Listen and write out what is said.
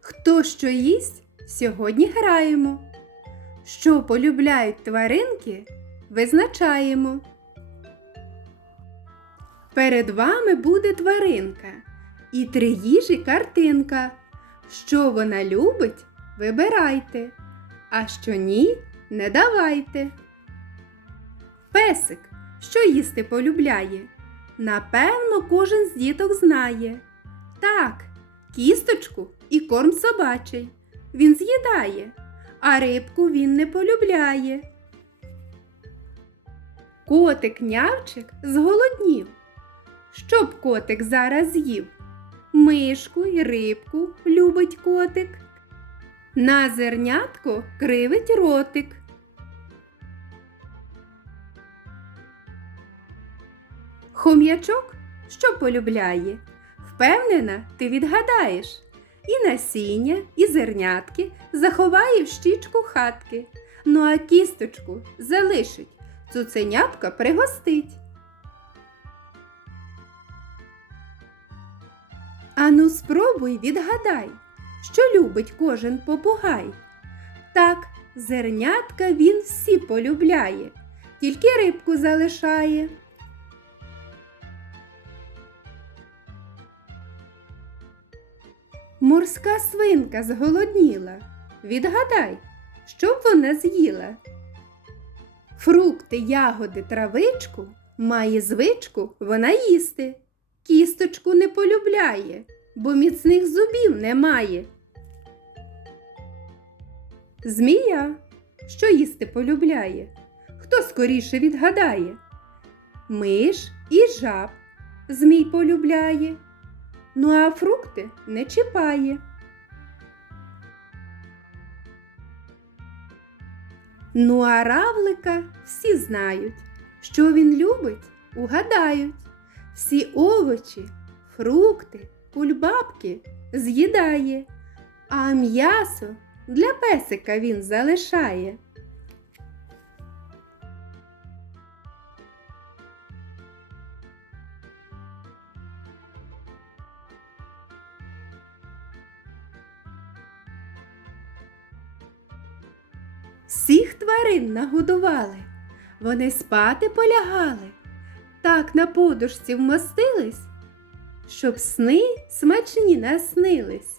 Хто що їсть, сьогодні граємо. Що полюбляють тваринки, визначаємо. Перед вами буде тваринка і три їжі картинка. Що вона любить, вибирайте, а що ні, не давайте. Песик, що їсти полюбляє? Напевно, кожен з діток знає. Так, кісточку і корм собачий він з'їдає, а рибку він не полюбляє. Котик нявчик зголоднів. Що б котик зараз з'їв? Мишку й рибку любить котик. На зернятко кривить ротик. Хом'ячок що полюбляє? Впевнена, ти відгадаєш. І насіння, і зернятки заховає в щічку хатки. Ну а кісточку залишить, цуценятка пригостить. Ану, спробуй відгадай, що любить кожен попугай. Так, зернятка він всі полюбляє, тільки рибку залишає. Морська свинка зголодніла. Відгадай, що б вона з'їла? Фрукти, ягоди, травичку має звичку вона їсти. Кісточку не полюбляє, бо міцних зубів немає. Змія, що їсти полюбляє? Хто скоріше відгадає? Миш і жаб змій полюбляє. Ну а фрукти не чіпає. Ну а равлика всі знають, що він любить, угадають. Всі овочі, фрукти, кульбабки з'їдає, а м'ясо для песика він залишає. Всіх тварин нагодували, вони спати полягали, так на подушці вмостились, щоб сни смачні наснились.